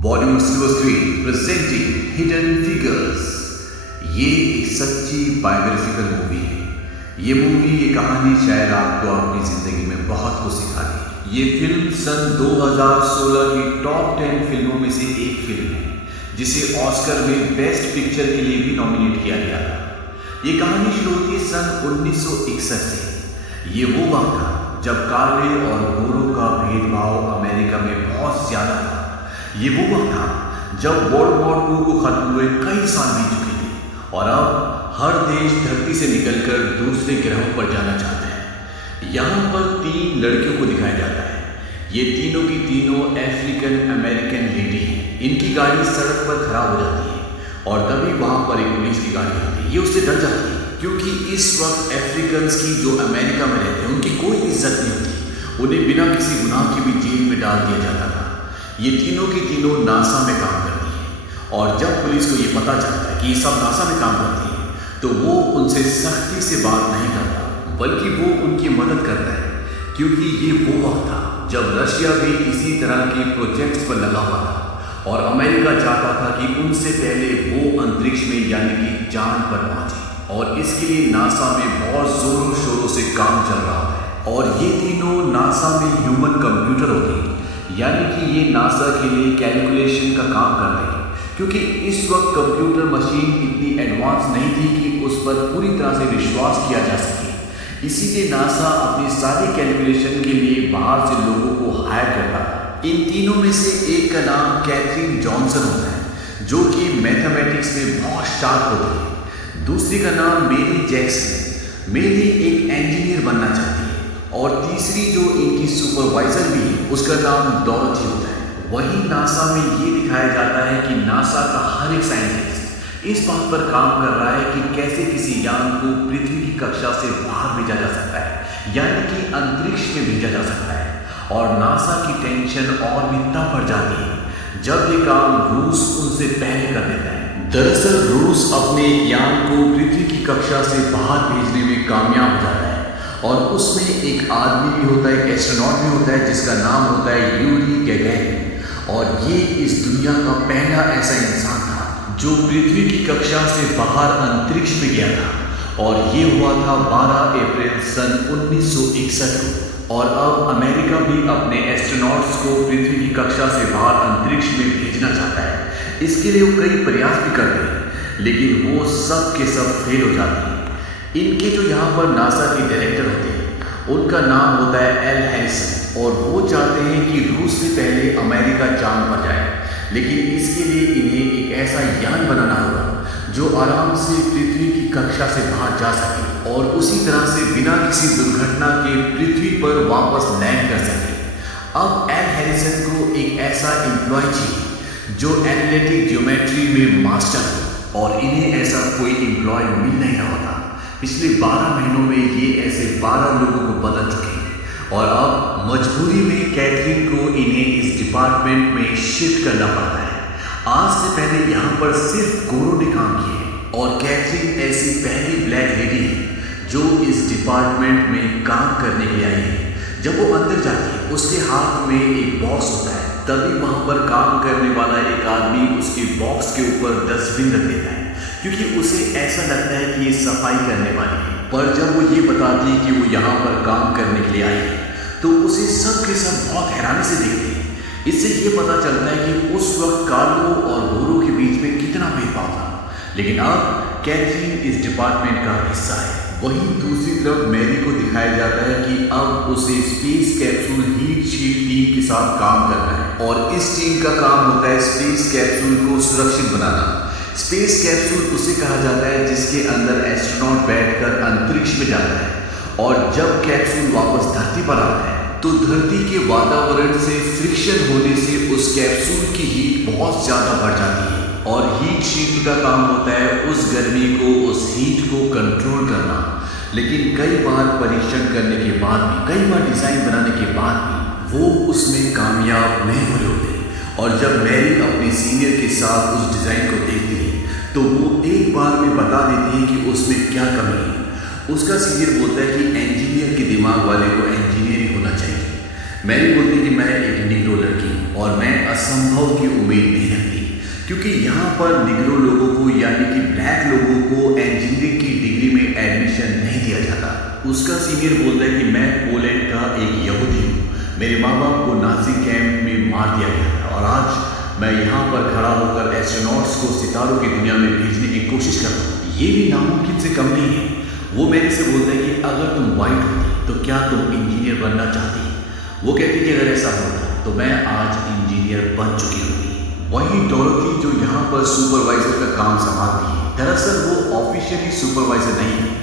Bollywood silver screen presenting hidden figures. ये एक सच्ची बायोग्राफिकल मूवी है। ये कहानी शायद आपको अपनी जिंदगी में बहुत कुछ सिखा दी। ये फिल्म सन 2016 की टॉप 10 फिल्मों में से एक फिल्म है जिसे ऑस्कर में बेस्ट पिक्चर के लिए भी नॉमिनेट किया गया था। ये कहानी शुरू होती है सन 1961 से। ये वो वक्त था जब काले और गोरों का भेदभाव अमेरिका में बहुत ज्यादा था। ये वो वक्त था जब वर्ल्ड वॉर 2 को खत्म हुए कई साल बीत चुके थे और अब हर देश धरती से निकलकर दूसरे ग्रहों पर जाना चाहते हैं। यहाँ पर 3 लड़कियों को दिखाया जाता है। ये तीनों की तीनों अफ्रीकन अमेरिकन लेडी हैं। इनकी गाड़ी सड़क पर खराब हो जाती है और तभी वहाँ पर एक पुलिस की गाड़ी आती है। ये उससे डर जाती है क्योंकि इस वक्त अफ्रीकन्स की जो अमेरिका में रहते हैं उनकी कोई इज्जत नहीं होती। उन्हें बिना किसी गुनाह के भी जेल में डाल दिया जाता था। ये तीनों की तीनों नासा में काम करती हैं और जब पुलिस को ये पता चलता है कि ये सब नासा में काम करती हैं तो वो उनसे सख्ती से बात नहीं करता बल्कि वो उनकी मदद करता है, क्योंकि ये वो वक्त था जब रशिया भी इसी तरह के प्रोजेक्ट्स पर लगा हुआ था और अमेरिका चाहता था कि उनसे पहले वो अंतरिक्ष में यानी कि चांद पर पहुंचे और इसके लिए नासा में बहुत जोरों शोरों से काम चल रहा है। और ये तीनों नासा में ह्यूमन कंप्यूटर होते हैं, यानी कि ये नासा के लिए कैलकुलेशन का काम करते हैं, क्योंकि इस वक्त कंप्यूटर मशीन इतनी एडवांस नहीं थी कि उस पर पूरी तरह से विश्वास किया जा सके। इसीलिए नासा अपनी सारी कैलकुलेशन के लिए बाहर से लोगों को हायर करता था। इन तीनों में से एक का नाम कैथरीन जॉनसन होता है जो कि मैथमेटिक्स में बहुत शार्प होती है। दूसरी का नाम मेरी जैक्सन। मेरी एक इंजीनियर बनना चाहती है और तीसरी जो इनकी सुपरवाइजर भी है उसका नाम डॉरोथी होता है। वहीं नासा में ये दिखाया जाता है कि नासा का हर एक साइंटिस्ट इस बात पर काम कर रहा है कि कैसे किसी यान को पृथ्वी की कक्षा से बाहर भेजा जा सकता है, यानी कि अंतरिक्ष में भेजा जा सकता है। और नासा की टेंशन और भी तब बढ़ जाती है जब ये काम रूस उनसे पहले कर देता है। दरअसल रूस अपने यान को पृथ्वी की कक्षा से बाहर भेजने में कामयाब हो जाता है और उसमें एक आदमी भी होता है, एक एस्ट्रोनॉट भी होता है जिसका नाम होता है यूरी गैगैरिन। और ये इस दुनिया का पहला ऐसा इंसान था जो पृथ्वी की कक्षा से बाहर अंतरिक्ष में गया था और ये हुआ था 12 अप्रैल सन 1961 को। और अब अमेरिका भी अपने एस्ट्रोनॉट्स को पृथ्वी की कक्षा से बाहर अंतरिक्ष में भेजना चाहता है। इसके लिए वो कई प्रयास भी करते हैं लेकिन वो सब के सब फेल हो जाते हैं। इनके जो यहाँ पर नासा के डायरेक्टर होते हैं उनका नाम होता है एल हैरिसन और वो चाहते हैं कि रूस से पहले अमेरिका चांद पर जाए, लेकिन इसके लिए इन्हें एक ऐसा यान बनाना होगा जो आराम से पृथ्वी की कक्षा से बाहर जा सके और उसी तरह से बिना किसी दुर्घटना के पृथ्वी पर वापस लैंड कर सके। अब एल हैरिसन को एक ऐसा एम्प्लॉय चाहिए जो एनालिटिक ज्योमेट्री में मास्टर हो और इन्हें ऐसा कोई एम्प्लॉय मिल नहीं रहा होता। पिछले 12 महीनों में ये ऐसे 12 लोगों को बदल चुके हैं और अब मजबूरी में कैथरीन को इन्हें इस डिपार्टमेंट में शिफ्ट करना पड़ता है। आज से पहले यहाँ पर सिर्फ गोरों ने काम किए और कैथरीन ऐसी पहली ब्लैक लेडी है जो इस डिपार्टमेंट में काम करने के लिए आई है। जब वो अंदर जाती है उसके हाथ में एक बॉक्स होता है, तभी वहाँ पर काम करने वाला एक आदमी उसके बॉक्स के ऊपर डस्टबिन रख देता है क्योंकि उसे ऐसा लगता है कि ये सफाई करने वाली है। पर जब वो ये बताती है कि वो यहाँ पर काम करने के लिए आई है तो उसे सब के सब बहुत हैरानी से देखते हैं। इससे ये पता चलता है कि उस वक्त कालों और गोरों के बीच में कितना भेदभाव था, लेकिन अब कैथरीन इस डिपार्टमेंट का हिस्सा है। वहीं दूसरी तरफ मैरी को दिखाया जाता है कि अब उसे space capsule heat shield team के साथ काम करना है और इस टीम का काम होता है स्पेस कैप्सूल को सुरक्षित बनाना। स्पेस कैप्सूल उसे कहा जाता है जिसके अंदर एस्ट्रोनॉट बैठकर अंतरिक्ष में जाता है और जब कैप्सूल वापस धरती पर आता है तो धरती के वातावरण से फ्रिक्शन होने से उस कैप्सूल की हीट बहुत ज्यादा बढ़ जाती है और हीट शील्ड का काम होता है उस गर्मी को, उस हीट को कंट्रोल करना। लेकिन कई बार परीक्षण करने के बाद भी, कई बार डिजाइन बनाने के बाद भी वो उसमें कामयाब नहीं हो रहे होते। और जब मैरी अपने सीनियर के साथ उस डिजाइन को देखती है तो वो एक बार में बता देती है कि उसमें क्या कमी है। उसका सीनियर बोलता है कि इंजीनियर के दिमाग वाले को इंजीनियर ही होना चाहिए। मैरी बोलती है कि मैं एक निग्रो लड़की हूँ और मैं असंभव की उम्मीद नहीं रखती, क्योंकि यहाँ पर निग्रो लोगों को यानी कि ब्लैक लोगों को इंजीनियरिंग की डिग्री में एडमिशन नहीं दिया जाता। उसका सीनियर बोलता है कि मैं पोलैंड का एक यहूदी हूँ, मेरे माँ बाप को नाजी कैंप में मार दिया गया था और आज मैं यहाँ पर खड़ा होकर एस्ट्रोनॉट्स को सितारों की दुनिया में भेजने की कोशिश कर रहा हूँ। ये भी नामुमकिन से कम नहीं है। वो मेरे से बोलता है कि अगर तुम वाइट होती तो क्या तुम इंजीनियर बनना चाहती? वो कहती कि अगर ऐसा होता तो मैं आज इंजीनियर बन चुकी होती। वही डोरोथी जो यहाँ पर सुपरवाइजर का काम संभालती है, दरअसल वो ऑफिशियली सुपरवाइजर नहीं है।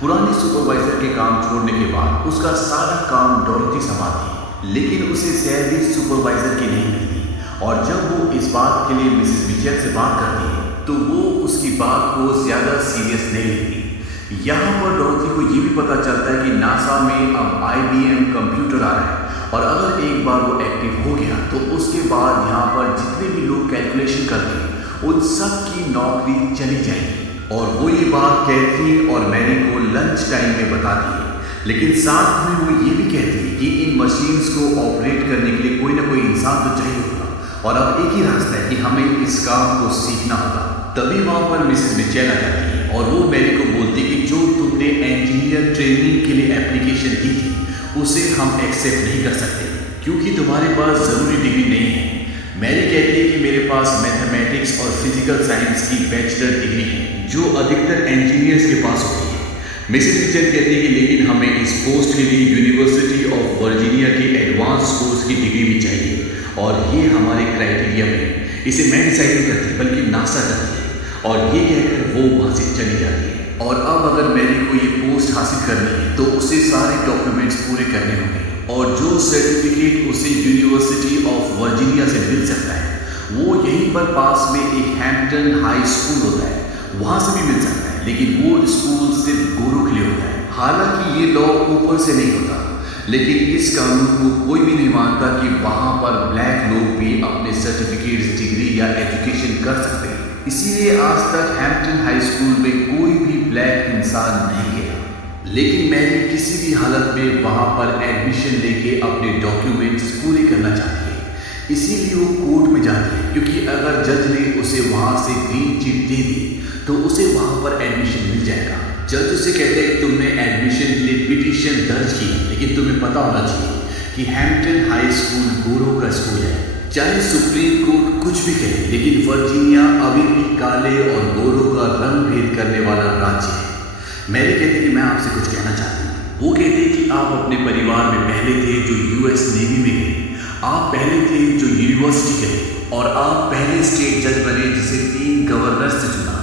पुरानी सुपरवाइजर के काम छोड़ने के बाद उसका सारा काम डोरोथी संभालती है, लेकिन उसे सैलरी सुपरवाइजर की नहीं मिलती। और जब वो इस बात के लिए मिसेस मिचेल से बात करती है तो वो उसकी बात को ज़्यादा सीरियस नहीं लेती। यहाँ पर डोरोथी को ये भी पता चलता है कि नासा में अब IBM कंप्यूटर आ रहा है और अगर एक बार वो एक्टिव हो गया तो उसके बाद यहाँ पर जितने भी लोग कैलकुलेशन करते हैं उन सब की नौकरी चली जाएगी। और वो ये बात कैथरीन और मैरी को लंच टाइम में बताती है, लेकिन साथ में वो ये भी कहती है कि इन मशीन्स को ऑपरेट करने के लिए कोई ना कोई इंसान तो चाहिए होगा और अब एक ही रास्ता है कि हमें इस काम को सीखना होगा। तभी वहाँ पर मिसेस मिचेल आ जाती है और वो मैरी को बोलती है कि जो तुमने इंजीनियर ट्रेनिंग के लिए एप्लीकेशन दी थी उसे हम एक्सेप्ट नहीं कर सकते क्योंकि तुम्हारे पास ज़रूरी डिग्री नहीं है। मैरी कहती है कि मेरे पास मैथमेटिक्स और फिजिकल साइंस की बैचलर डिग्री है जो अधिकतर इंजीनियर्स के पास होती है। मिसेस मिचेल कहती है कि लेकिन हमें इस पोस्ट के लिए यूनिवर्सिटी ऑफ वर्जीनिया के एडवांस कोर्स की डिग्री भी चाहिए और ये हमारे क्राइटेरिया में। इसे मैं डिसाइड नहीं करती बल्कि नासा करती है और ये कहकर वो वहाँ से चली जाती है। और अब अगर मैरी को ये पोस्ट हासिल करनी है तो उसे सारे डॉक्यूमेंट्स पूरे करने होंगे और जो सर्टिफिकेट उसे यूनिवर्सिटी ऑफ वर्जीनिया से मिल सकता है वो यहीं पर पास में एक हैम्पटन हाई स्कूल होता है, वहाँ से भी मिल सकता है, लेकिन वो स्कूल सिर्फ गोरों के लिए होता है। हालांकि ये लॉ ऊपर से नहीं होता, लेकिन इस कानून को कोई भी नहीं मानता कि वहाँ पर ब्लैक लोग भी अपने सर्टिफिकेट्स, डिग्री या एजुकेशन कर सकते हैं। इसीलिए आज तक हैम्पटन हाई स्कूल में कोई भी ब्लैक इंसान नहीं गया। लेकिन मैरी किसी भी हालत में वहाँ पर एडमिशन लेके अपने डॉक्यूमेंट्स पूरे करना चाहती है। इसीलिए वो कोर्ट में जाती है क्योंकि अगर जज ने उसे वहाँ से ग्रीन चिट दे दी तो उसे वहाँ पर एडमिशन मिल जाएगा। जज उसे कहते हैं कि तुमने एडमिशन के लिए पिटीशन दर्ज की, लेकिन तुम्हें पता होना चाहिए कि हैम्पटन हाई स्कूल गोरों का स्कूल है। चाहे सुप्रीम कोर्ट कुछ भी कहे, लेकिन वर्जीनिया अभी भी काले और गोरों का रंग भेद करने वाला राज्य है। मैरी कहती कि मैं आपसे कुछ कहना चाहती हूँ। वो कहते कि आप अपने परिवार में पहले थे जो US नेवी में गए, आप पहले थे जो यूनिवर्सिटी गए और आप पहले स्टेट जज बने जिसे 3 गवर्नर से चुना।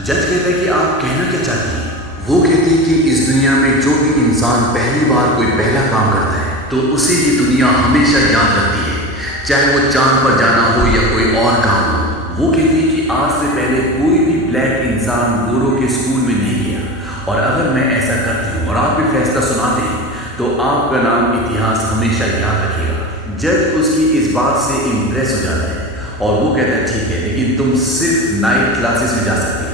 जज कहता है कि आप कहना क्या चाहती हैं? वो कहती है कि इस दुनिया में जो भी इंसान पहली बार कोई पहला काम करता है तो उसे ये दुनिया हमेशा याद रखती है, चाहे वो चांद पर जाना हो या कोई और काम हो। वो कहती है कि आज से पहले कोई भी ब्लैक इंसान गोरों के स्कूल में नहीं गया और अगर मैं ऐसा करती हूँ और आप भी फैसला सुनाते हैं तो आपका नाम इतिहास हमेशा याद रखेगा। जज उसकी इस बात से इम्प्रेस हो जाता है और वो कहता है ठीक है, लेकिन तुम सिर्फ नाइट क्लासेस में जा सकती हो।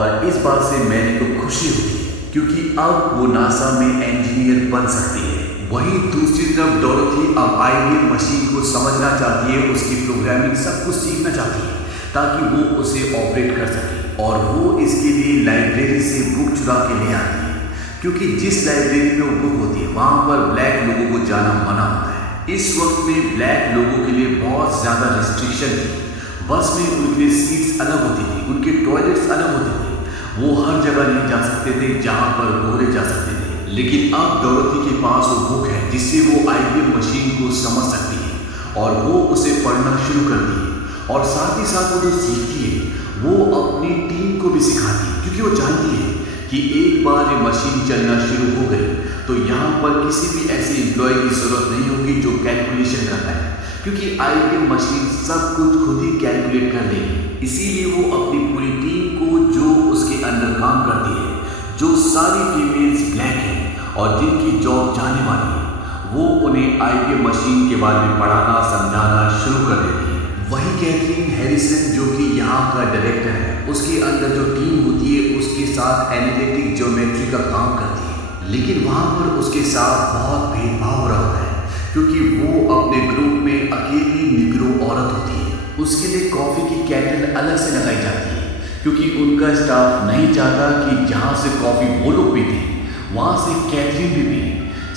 और इस बात से मैरी को खुशी होती है क्योंकि अब वो नासा में इंजीनियर बन सकती है। वहीं दूसरी तरफ डोरोथी अब IBM मशीन को समझना चाहती है, उसकी प्रोग्रामिंग सब कुछ सीखना चाहती है ताकि वो उसे ऑपरेट कर सके। और वो इसके लिए लाइब्रेरी से बुक चुरा के ले आती है क्योंकि जिस लाइब्रेरी में वो बुक होती है वहाँ पर ब्लैक लोगों को जाना मना होता है। इस वक्त में ब्लैक लोगों के लिए बहुत ज़्यादा रिस्ट्रिक्शन थी। बस में उनके सीट्स अलग होती थी, उनके टॉयलेट्स अलग होते थे, वो हर जगह नहीं जा सकते थे जहाँ पर गोरे जा सकते थे। लेकिन अब डोरोथी के पास वो बुक है जिससे वो IBM मशीन को समझ सकती है और वो उसे पढ़ना शुरू करती है और साथ ही साथ वो जो सीखती है वो अपनी टीम को भी सिखाती है क्योंकि वो जानती है कि एक बार ये मशीन चलना शुरू हो गई तो यहाँ पर किसी भी ऐसे एम्प्लॉय की ज़रूरत नहीं होगी जो कैलकुलेशन करता है क्योंकि IBM मशीन सब कुछ खुद ही कैलकुलेट कर लेगी। इसीलिए वो अपनी पूरी टीम को जो उसके अंडर काम करती है, जो सारी फीमेल्स ब्लैक हैं और जिनकी जॉब जाने वाली है, वो उन्हें IBM मशीन के बारे में पढ़ाना समझाना शुरू कर देती है। वही कैथरीन हैरिसन जो कि यहाँ का डायरेक्टर है, उसके अंदर जो टीम होती है उसके साथ एनालिटिक ज्योमेट्री का काम करती है, लेकिन वहाँ पर उसके साथ बहुत भेदभाव हो रहा होता है क्योंकि वो अपने ग्रुप में अकेली निग्रो औरत होती है। उसके लिए कॉफ़ी की केटल अलग से लगाई जाती है क्योंकि उनका स्टाफ नहीं चाहता कि जहाँ से कॉफ़ी वो लोग पीते हैं वहाँ से कैथरीन भी पिए।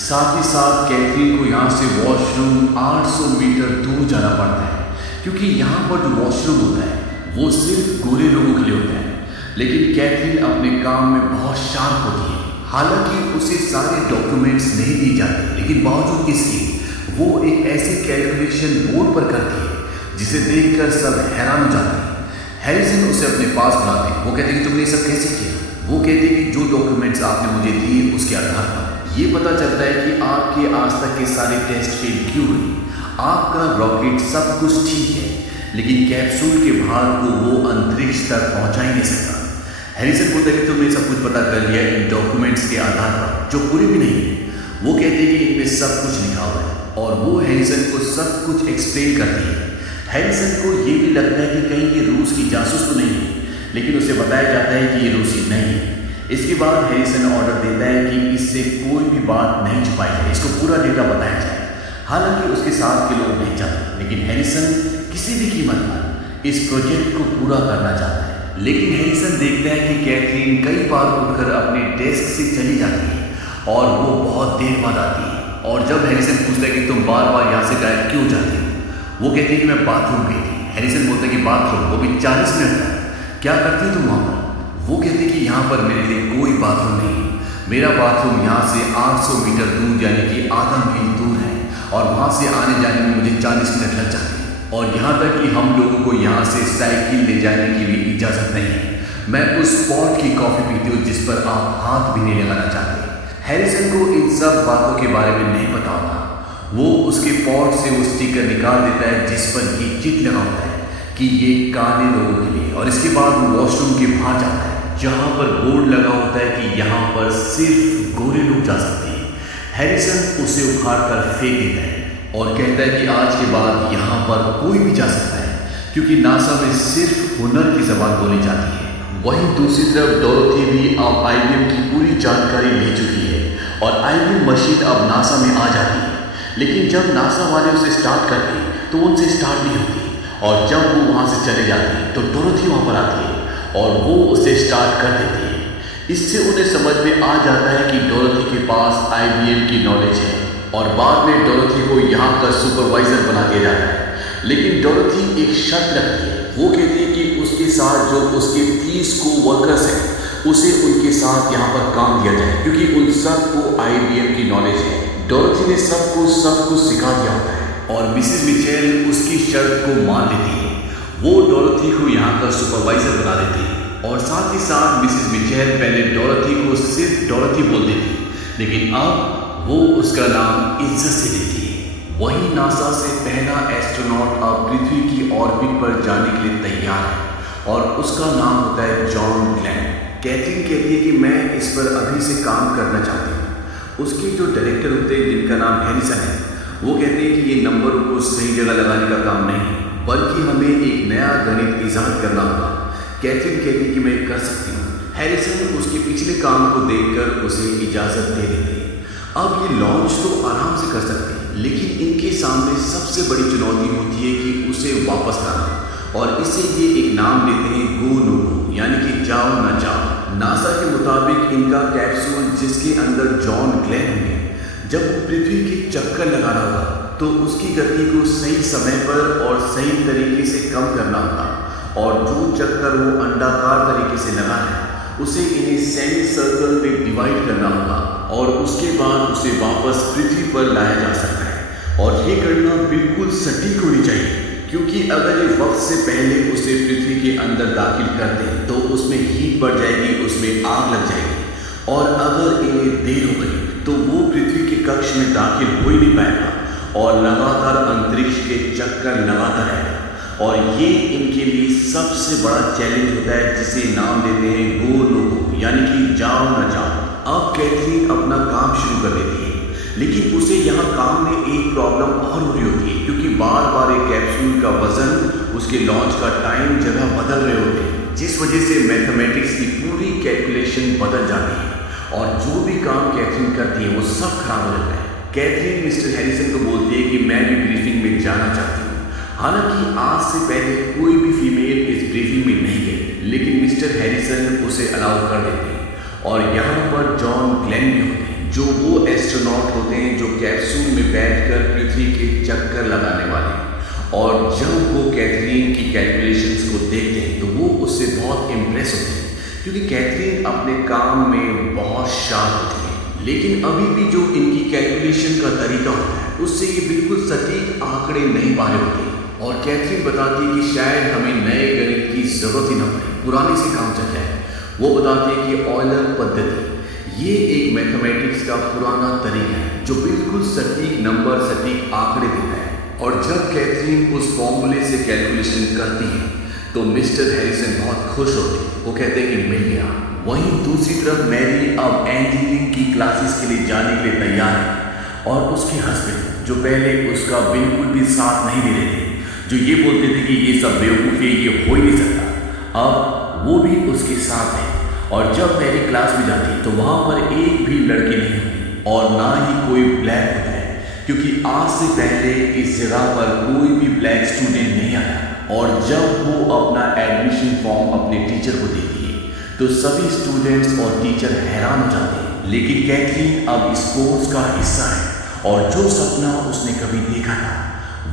साथ ही साथ कैथरीन को यहाँ से वॉशरूम 800 मीटर दूर जाना पड़ता है क्योंकि यहाँ पर जो वॉशरूम होता है वो सिर्फ गोरे लोगों के लिए होता है। लेकिन कैथरीन अपने काम में बहुत शार्प होती है। हालांकि उसे सारे डॉक्यूमेंट्स नहीं दिए जाते, लेकिन बावजूद इसके वो एक ऐसी कैलकुलेशन बोर्ड पर करती है जिसे देखकर सब हैरान हो जाते हैं। हैरिसन उसे अपने पास बुलाते हैं। वो कहते हैं कि तुमने ये सब कैसे किया? वो कहते हैं कि जो डॉक्यूमेंट्स आपने मुझे दिए उसके आधार पर ये पता चलता है कि आपके आज तक के सारे टेस्ट फेल क्यों हुए। आपका रॉकेट सब कुछ ठीक है, लेकिन कैप्सूल के भार को वो अंतरिक्ष तक पहुंचा ही नहीं सकता। हैरिसन बोलता है कि तुमने सब कुछ पता कर लिया इन डॉक्यूमेंट्स के आधार पर, जो पूरे भी नहीं है। वो कहते हैं कि इनमें सब कुछ लिखा हुआ है और वो हैरिसन को सब कुछ एक्सप्लेन करती है। हैरिसन को ये भी लगता है कि कहीं ये रूस की जासूस तो नहीं है, लेकिन उसे बताया जाता है कि ये रूसी नहीं है। इसके बाद हैरिसन ऑर्डर देता है कि इससे कोई भी बात नहीं छुपाई जाए, इसको पूरा डेटा बताया जाए। हालांकि उसके साथ के लोग नहीं चाहते, लेकिन हैरिसन किसी भी कीमत पर इस प्रोजेक्ट को पूरा करना चाहता है। लेकिन हैरिसन देखता है कि कैथरीन कई बार उठकर अपने डेस्क से चली जाती है और वो बहुत देर बाद आती है। और जब हैरिसन पूछता है कि तुम बार बार यहाँ से गायब क्यों जाती हो, वो कहती है कि मैं बाथरूम गई थी। हैरिसन बोलता है कि बाथरूम, वो भी 40 मिनट तक, क्या करती तुम वहाँ पर? वो कहती है कि यहाँ पर मेरे लिए कोई बाथरूम नहीं है। मेरा बाथरूम यहाँ से 800 मीटर दूर यानी कि आधा मील दूर है और वहाँ से आने जाने में मुझे 40 मिनट लग जाते हैं। और यहाँ तक कि हम लोगों को यहाँ से साइकिल ले जाने की भी इजाज़त नहीं है। मैं उस स्पॉट की कॉफ़ी पीती हूँ जिस पर आप हाथ भी नहीं लगाना चाहते। हैरिसन को इन सब बातों के बारे में नहीं पता होता। वो उसके पॉट से वो स्टिकर निकाल देता है जिस पर ये चिट लगा होता है कि ये काले लोगों के लिए। और इसके बाद वो वॉशरूम के बाहर जाता है जहाँ पर बोर्ड लगा होता है कि यहाँ पर सिर्फ गोरे लोग जा सकते हैं। हैरिसन उसे उखाड़ कर फेंक देता है और कहता है कि आज के बाद यहाँ पर कोई भी जा सकता है क्योंकि नासा में सिर्फ हुनर की ज़बान बोली जाती है। वहीं दूसरी तरफ डोरोथी भी अब IBM की पूरी जानकारी ले चुकी है और IBM मशीन अब नासा में आ जाती है। लेकिन जब नासा वाले उसे स्टार्ट करते हैं तो उनसे स्टार्ट नहीं होती और जब वो वहाँ से चले जाते हैं तो डोरोथी वहाँ पर आती है और वो उसे स्टार्ट कर देती है। इससे उन्हें समझ में आ जाता है कि डोरोथी के पास IBM की नॉलेज है और बाद में डोरोथी को यहाँ का सुपरवाइजर बना दिया जाता है। लेकिन डोरोथी एक शर्त रखती है। वो कहती है कि उसके साथ जो उसके 30 को वर्कर्स हैं उसे उनके साथ यहाँ पर काम दिया जाए क्योंकि उन सबको IBM की नॉलेज है। डोरोथी ने सबको सब कुछ सिखा दिया होता है और मिसेस मिचेल उसकी शर्त को मान लेती है। वो डोरोथी को यहाँ का सुपरवाइजर बना देती है और साथ ही साथ मिसेस मिचेल पहले डोरोथी को सिर्फ डोरोथी बोलती थी, लेकिन अब वो उसका नाम इज्जत से लेती है। वहीं नासा से पहला एस्ट्रोनॉट अब पृथ्वी की ऑर्बिट पर जाने के लिए तैयार है और उसका नाम होता है जॉन ग्लेन। कैथरीन कहती है कि मैं इस पर अभी से काम करना चाहती हूँ। उसके जो डायरेक्टर होते हैं जिनका नाम हैरिसन है, वो कहते हैं कि ये नंबरों को सही जगह लगाने का काम नहीं बल्कि हमें एक नया गणित ईजाद करना होगा। कैथरीन कहती है कि मैं कर सकती हूँ। हैरिसन उसके पिछले काम को देखकर उसे इजाज़त दे देते हैं। अब ये लॉन्च तो आराम से कर सकते हैं, लेकिन इनके सामने सबसे बड़ी चुनौती होती है कि उसे वापस लाना और इसे ये एक नाम देते हैं गो नो गो, यानी कि जाओ ना जाओ। नासा के मुताबिक इनका कैप्सूल जिसके अंदर जॉन ग्लेन होंगे, जब पृथ्वी के चक्कर लगा रहा होगा तो उसकी गति को सही समय पर और सही तरीके से कम करना होगा और जो चक्कर वो अंडाकार तरीके से लगा है उसे इन्हें सेमी सर्कल में डिवाइड करना होगा और उसके बाद उसे वापस पृथ्वी पर लाया जा सकता है। और ये गणना बिल्कुल सटीक होनी चाहिए क्योंकि अगर ये वक्त से पहले उसे पृथ्वी के अंदर दाखिल करते हैं तो उसमें हीट बढ़ जाएगी, उसमें आग लग जाएगी और अगर इन्हें देर हो गई तो वो पृथ्वी के कक्ष में दाखिल हो ही नहीं पाएगा और लगातार अंतरिक्ष के चक्कर लगाता रहेगा। और ये इनके लिए सबसे बड़ा चैलेंज होता है जिसे नाम देते हैं गो नो गो, यानी कि जाओ ना जाओ। अब कैथरीन अपना काम शुरू कर देती है, लेकिन उसे यहाँ काम में एक प्रॉब्लम और हो रही होती है क्योंकि बार बार एक कैप्सूल का वजन, उसके लॉन्च का टाइम, जगह बदल रहे होते हैं, जिस वजह से मैथमेटिक्स की पूरी कैलकुलेशन बदल जाती है और जो भी काम कैथरीन करती है वो सब खराब हो जाता है। कैथरीन मिस्टर हैरिसन को बोलती है कि मैं भी ब्रीफिंग में जाना चाहती हूँ। हालांकि आज से पहले कोई भी फीमेल इस ब्रीफिंग में नहीं गई, लेकिन मिस्टर हैरिसन उसे अलाउ कर देते हैं। और यहाँ पर जॉन ग्लेन भी होते हैं, जो वो एस्ट्रोनॉट होते हैं जो कैप्सूल में बैठकर पृथ्वी के चक्कर लगाने वाले हैं। और जब वो कैथरीन की कैलकुलेशंस को देखते हैं तो वो उससे बहुत इम्प्रेस होते हैं, क्योंकि कैथरीन अपने काम में बहुत शार्प होती है। लेकिन अभी भी जो इनकी कैलकुलेशन का तरीका होता है उससे ये बिल्कुल सटीक आंकड़े नहीं पा रहे होते। और कैथरीन बताती है कि शायद हमें नए गणित की जरूरत ही न पड़े, पुराने से काम चल जाए। वो बताती है कि ऑयलर पद्धति ये एक मैथमेटिक्स का पुराना तरीका है जो बिल्कुल सटीक नंबर, सटीक आंकड़े देता है। और जब कैथरीन उस फॉर्मूले से कैलकुलेशन करती है तो मिस्टर हैरिसन बहुत खुश होते हैं। वो कहते हैं कि मिल गया। वहीं दूसरी तरफ मैरी अब इंजीनियरिंग की क्लासेस के लिए जाने के लिए तैयार है। और उसके हस्बैंड जो पहले उसका बिल्कुल भी साथ नहीं दे रहे थे, जो ये बोलते थे कि ये सब बेवकूफ़ी, ये हो ही नहीं सकता, अब वो भी उसके साथ है। और जब मैरी क्लास में जाती तो वहाँ पर एक भी लड़की नहीं होती और ना ही कोई ब्लैक होता है, क्योंकि आज से पहले इस जगह पर कोई भी ब्लैक स्टूडेंट नहीं आया। और जब वो अपना एडमिशन फॉर्म अपने टीचर को देती है तो सभी स्टूडेंट्स और टीचर हैरान हो जाते हैं। लेकिन कैथरीन अब इस कोर्स का हिस्सा है और जो सपना उसने कभी देखा था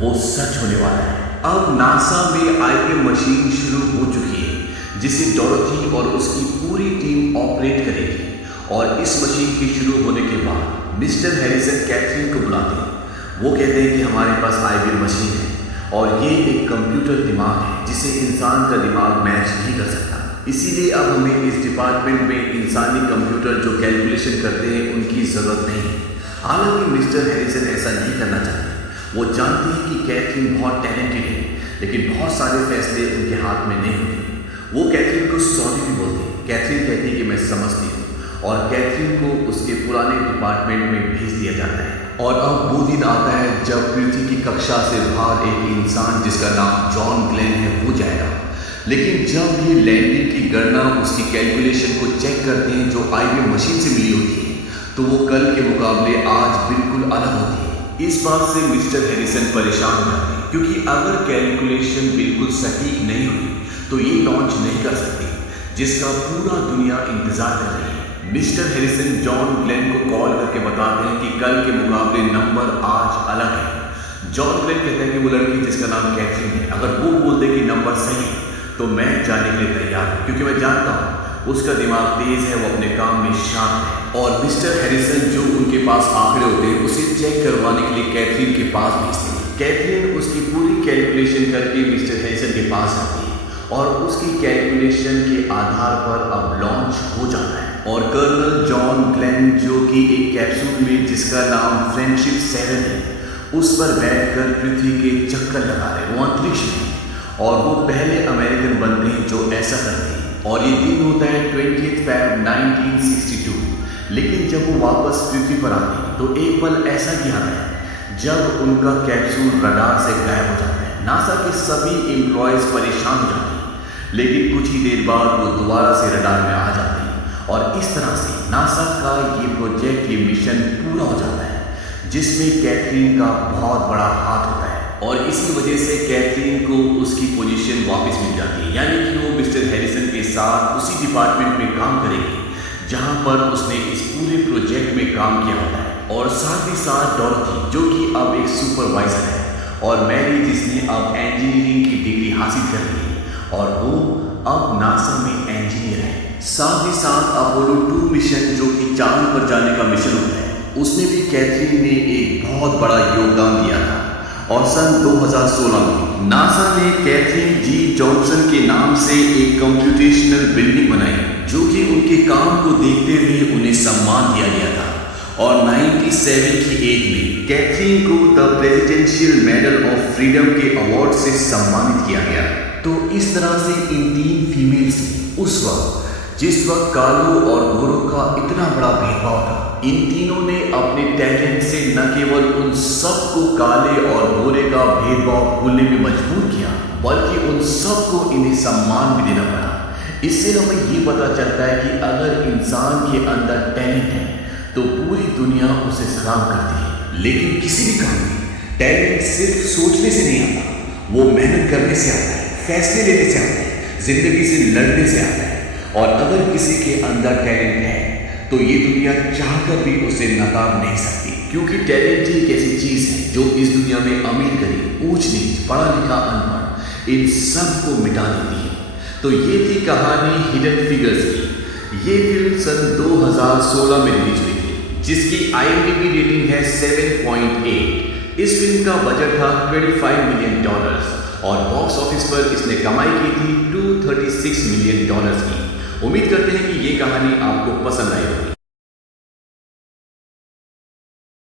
वो सच होने वाला है। अब नासा में आईबीएम मशीन शुरू हो चुकी है जिसे डोरोथी और उसकी पूरी टीम ऑपरेट करेगी। और इस मशीन के शुरू होने के बाद मिस्टर हैरिसन कैथरीन को बुलाते हैं। वो कहते हैं कि हमारे पास आईबीएम मशीन है और ये एक कंप्यूटर दिमाग है जिसे इंसान का दिमाग मैच नहीं कर सकता। इसीलिए अब हमें इस डिपार्टमेंट में इंसानी कंप्यूटर जो कैलकुलेशन करते हैं उनकी ज़रूरत नहीं है। हालांकि मिस्टर हैरिसन ऐसा नहीं करना चाहते। वो जानते हैं कि कैथरीन बहुत टैलेंटेड है, लेकिन बहुत सारे फैसले उनके हाथ में नहीं होते। वो कैथरीन को सॉरी भी बोलते हैं। कैथरीन कहती है कि मैं समझती हूँ, और कैथरीन को उसके पुराने डिपार्टमेंट में भेज दिया जाता है। और अब वो दिन आता है जब पृथ्वी की कक्षा से बाहर एक इंसान जिसका नाम जॉन ग्लेन है वो जाएगा। लेकिन जब ये लैंडिंग की गणना उसकी कैलकुलेशन को चेक करते हैं जो आईबीएम मशीन से मिली होती है, तो वो कल के मुकाबले आज बिल्कुल अलग होती है। इस बात से मिस्टर हैरिसन परेशान हो जाते हैं, क्योंकि अगर कैलकुलेशन बिल्कुल सटीक नहीं हुई तो ये लॉन्च नहीं कर सकती, जिसका पूरा दुनिया इंतजार कर रही है। मिस्टर हैरिसन जॉन ग्लेन को कॉल करके बताते हैं कि कल के मुकाबले नंबर आज अलग है। जॉन ग्लेन कहते हैं कि वो लड़की जिसका नाम कैथरीन है, अगर वो बोलते कि नंबर सही है तो मैं जाने के लिए तैयार हूँ, क्योंकि मैं जानता हूँ उसका दिमाग तेज है, वो अपने काम में शार्प है। और मिस्टर हैरिसन जो उनके पास आंकड़े होते हैं उसे चेक करवाने के लिए कैथरीन के पास भेजते हैं। कैथरीन उसकी पूरी कैलकुलेशन करके मिस्टर हैरिसन के पास आती है और उसकी कैलकुलेशन के आधार पर अब लॉन्च हो जाता है। और कर्नल जॉन ग्लेन जो कि एक कैप्सूल में जिसका नाम फ्रेंडशिप 7 है उस पर बैठकर पृथ्वी के चक्कर लगा रहे, वो अंतरिक्ष में, और वो पहले अमेरिकन बनते हैं जो ऐसा करते हैं। और ये दिन होता है 20 फरवरी 1962। लेकिन जब वो वापस पृथ्वी पर आते हैं तो एक पल ऐसा भी आता है जब उनका कैप्सूल रडार से गायब हो जाता है। नासा के सभी एम्प्लॉयज परेशान हो जाते हैं, लेकिन कुछ ही देर बाद वो दोबारा से रडार में आ जाते हैं। और इस तरह से नासा का ये प्रोजेक्ट, ये मिशन पूरा हो जाता है, जिसमें कैथरीन का बहुत बड़ा हाथ होता है। और इसी वजह से कैथरीन को उसकी पोजीशन वापस मिल जाती है, यानी कि वो मिस्टर हैरिसन के साथ उसी डिपार्टमेंट में काम करेगी जहां पर उसने इस पूरे प्रोजेक्ट में काम किया होता है। और साथ ही साथ डोरोथी जो कि अब एक सुपरवाइजर है, और मैरी जिसने अब इंजीनियरिंग की डिग्री हासिल कर ली है और वो अब नासा में इंजीनियर है। साथ ही साथ अपोलो 2 मिशन जो कि चांद पर जाने का मिशन होता है, उसमें भी कैथरीन ने एक बहुत बड़ा योगदान दिया था। और सन 2016 में नासा ने कैथरीन जी जॉनसन के नाम से एक कंप्यूटेशनल बिल्डिंग बनाई, जो कि उनके काम को देखते हुए उन्हें सम्मान दिया गया था। और 97 की एज में कैथरीन को the presidential medal of freedom के अवार्ड से सम्मानित किया गया। तो इस तरह से इन 3 फीमेल्स ने उस वक्त, जिस वक्त कालों और गोरों का इतना बड़ा भेदभाव था, इन तीनों ने अपने टैलेंट से न केवल उन सबको काले और गोरे का भेदभाव भूलने में मजबूर किया, बल्कि उन सबको इन्हें सम्मान भी देना पड़ा। इससे हमें ये पता चलता है कि अगर इंसान के अंदर टैलेंट है तो पूरी दुनिया उसे सलाम करती है। लेकिन किसी भी काम में टैलेंट सिर्फ सोचने से नहीं आता, वो मेहनत करने से आता है, फैसले लेने से आता है, जिंदगी से लड़ने से आता है। और अगर किसी के अंदर टैलेंट है तो ये दुनिया चाहकर भी उसे नकार नहीं सकती, क्योंकि टैलेंट ही एक ऐसी चीज है जो इस दुनिया में अमीर गरीब, ऊंच नीच, पढ़ा लिखा अनपढ़, इन सब को मिटा देती है। तो ये थी कहानी हिडन फिगर्स की। ये फिल्म सन 2016 में रिलीज हुई थी, जिसकी IMDb रेटिंग है 7.8। इस फिल्म का बजट था $25 मिलियन और बॉक्स ऑफिस पर इसने कमाई की थी $236 मिलियन की। उम्मीद करते हैं कि ये कहानी आपको पसंद आई होगी।